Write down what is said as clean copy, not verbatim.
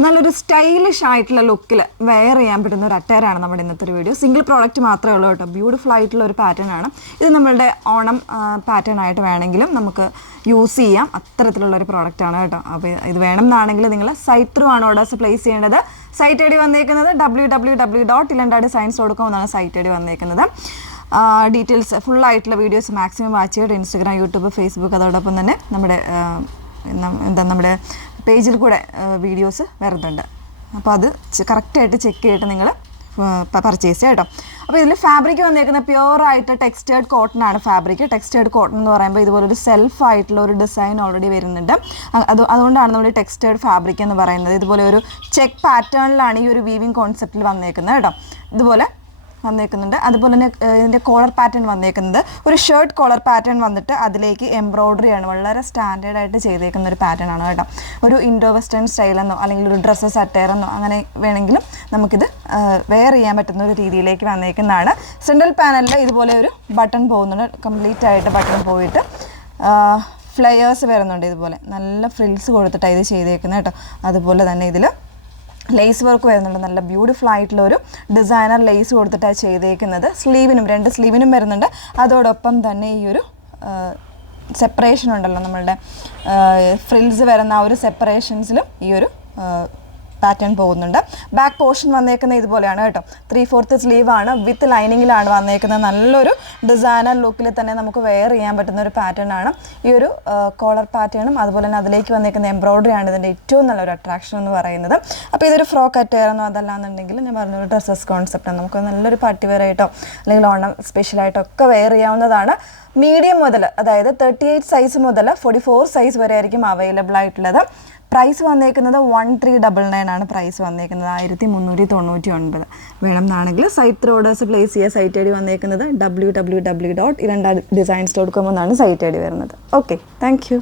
നല്ലൊരു സ്റ്റൈലിഷ് ആയിട്ടുള്ള ലുക്കിൽ വെയർ ചെയ്യാൻ പറ്റുന്ന ഒരു അറ്റയറാണ് നമ്മുടെ ഇന്നത്തെ ഒരു വീഡിയോ. സിംഗിൾ പ്രോഡക്റ്റ് മാത്രമേ ഉള്ളൂ കേട്ടോ. ബ്യൂട്ടിഫുൾ ആയിട്ടുള്ള ഒരു പാറ്റേൺ ആണ് ഇത്. നമ്മളുടെ ഓണം പാറ്റേൺ ആയിട്ട് വേണമെങ്കിലും നമുക്ക് യൂസ് ചെയ്യാം. അത്തരത്തിലുള്ള ഒരു പ്രോഡക്റ്റ് ആണ് കേട്ടോ. അപ്പോൾ ഇത് വേണം എന്നാണെങ്കിൽ നിങ്ങൾ സൈറ്റ് ത്രൂ ആണ് ഓർഡേഴ്സ് പ്ലേസ് ചെയ്യേണ്ടത്. സൈറ്റ് ഐ ഡി വന്നേക്കുന്നത് www.ilandadesigns.com എന്നാണ് സൈറ്റ് ഐ ഡി വന്നേക്കുന്നത്. ഡീറ്റെയിൽസ് ഫുള്ളായിട്ടുള്ള വീഡിയോസ് മാക്സിമം വാച്ച് ചെയ്തിട്ട് ഇൻസ്റ്റഗ്രാം, യൂട്യൂബ്, ഫേസ്ബുക്ക്, അതോടൊപ്പം തന്നെ നമ്മുടെ പേജിൽ കൂടെ വീഡിയോസ് വരുന്നുണ്ട്. അപ്പോൾ അത് കറക്റ്റായിട്ട് ചെക്ക് ചെയ്തിട്ട് നിങ്ങൾ പർച്ചേസ് ചെയ്യാം കേട്ടോ. അപ്പോൾ ഇതിൽ ഫാബ്രിക് വന്നേക്കുന്ന പ്യുവറായിട്ട് ടെക്സ്റ്റേർഡ് കോട്ടൺ ആണ് ഫാബ്രിക്. ടെക്സ്റ്റേർഡ് കോട്ടൺ എന്ന് പറയുമ്പോൾ ഇതുപോലൊരു സെൽഫായിട്ടുള്ള ഒരു ഡിസൈൻ ഓൾറെഡി വരുന്നുണ്ട്. അതുകൊണ്ടാണ് നമ്മൾ ടെക്സ്റ്റേർഡ് ഫാബ്രിക് എന്ന് പറയുന്നത്. ഇതുപോലെ ഒരു ചെക്ക് പാറ്റേണിലാണ് ഈ ഒരു വീവിങ് കോൺസെപ്റ്റിൽ വന്നേക്കുന്നത് കേട്ടോ. ഇതുപോലെ വന്നേക്കുന്നുണ്ട്. അതുപോലെ തന്നെ ഇതിൻ്റെ കോളർ പാറ്റേൺ വന്നേക്കുന്നത് ഒരു ഷർട്ട് കോളർ പാറ്റേൺ വന്നിട്ട് അതിലേക്ക് എംബ്രോയ്ഡറിയാണ് വളരെ സ്റ്റാൻഡേർഡായിട്ട് ചെയ്തേക്കുന്ന ഒരു പാറ്റേൺ ആണ് കേട്ടോ. ഒരു ഇൻഡോ വെസ്റ്റേൺ സ്റ്റൈലെന്നോ അല്ലെങ്കിൽ ഒരു ഡ്രസ്സസ് അറ്റയറെന്നോ അങ്ങനെ വേണമെങ്കിലും നമുക്കിത് വെയർ ചെയ്യാൻ പറ്റുന്ന ഒരു രീതിയിലേക്ക് വന്നേക്കുന്നതാണ്. സെൻട്രൽ പാനലിൽ ഇതുപോലെ ഒരു ബട്ടൺ പോകുന്നുണ്ട്. കംപ്ലീറ്റ് ആയിട്ട് ബട്ടൺ പോയിട്ട് ഫ്ലയേഴ്സ് വരുന്നുണ്ട്. ഇതുപോലെ നല്ല ഫ്രിൽസ് കൊടുത്തിട്ടാണ് ഇത് ചെയ്തേക്കുന്നത് കേട്ടോ. അതുപോലെ തന്നെ ഇതിൽ ലേസ് വർക്ക് വരുന്നുണ്ട്. നല്ല ബ്യൂട്ടിഫുൾ ആയിട്ടുള്ള ഒരു ഡിസൈനർ ലേസ് കൊടുത്തിട്ടാണ് ചെയ്തേക്കുന്നത്. രണ്ട് സ്ലീവിനും വരുന്നുണ്ട്. അതോടൊപ്പം തന്നെ ഈ ഒരു സെപ്പറേഷൻ ഉണ്ടല്ലോ, നമ്മളുടെ ഫ്രിൽസ് വരുന്ന ആ ഒരു സെപ്പറേഷൻസിലും ഈ ഒരു പാറ്റേൺ പോകുന്നുണ്ട്. ബാക്ക് പോർഷൻ വന്നേക്കുന്നത് ഇതുപോലെയാണ് കേട്ടോ. 3/4 സ്ലീവാണ്, വിത്ത് ലൈനിങ്ങിലാണ് വന്നേക്കുന്നത്. നല്ലൊരു ഡിസൈനർ ലുക്കിൽ തന്നെ നമുക്ക് വെയർ ചെയ്യാൻ പറ്റുന്ന ഒരു പാറ്റേൺ ആണ് ഈ ഒരു കോളർ പാറ്റേണും. അതുപോലെ തന്നെ അതിലേക്ക് വന്നേക്കുന്ന എംബ്രോയ്ഡറി ആണ് ഇതിൻ്റെ ഏറ്റവും നല്ലൊരു അട്രാക്ഷൻ എന്ന് പറയുന്നത്. അപ്പോൾ ഇതൊരു ഫ്രോക്ക് അറ്റയറെന്നോ അതല്ലാന്നുണ്ടെങ്കിൽ ഞാൻ പറഞ്ഞൊരു ഡ്രസ്സസ് കോൺസെപ്റ്റാണ്. നമുക്ക് നല്ലൊരു പാർട്ടി വെയർ ആയിട്ടോ അല്ലെങ്കിൽ ഓണം സ്പെഷ്യലായിട്ടൊക്കെ വെയർ ചെയ്യാവുന്നതാണ്. മീഡിയം മുതൽ, അതായത് 38 സൈസ് മുതൽ 44 സൈസ് വരെ ആയിരിക്കും അവൈലബിൾ ആയിട്ടുള്ളത്. പ്രൈസ് വന്നേക്കുന്നത് 1399 ആണ് പ്രൈസ് വന്നേക്കുന്നത്. 1399 വേണം എന്നാണെങ്കിൽ സൈറ്റ് ത്രൂ ഓർഡേഴ്സ് പ്ലേസ് ചെയ്യുക. സൈറ്റ് ഐ ഡി വന്നേക്കുന്നത് www.ilandadesigns.com എന്നാണ് സൈറ്റ് ഐ ഡി വരുന്നത്. Okay, thank you.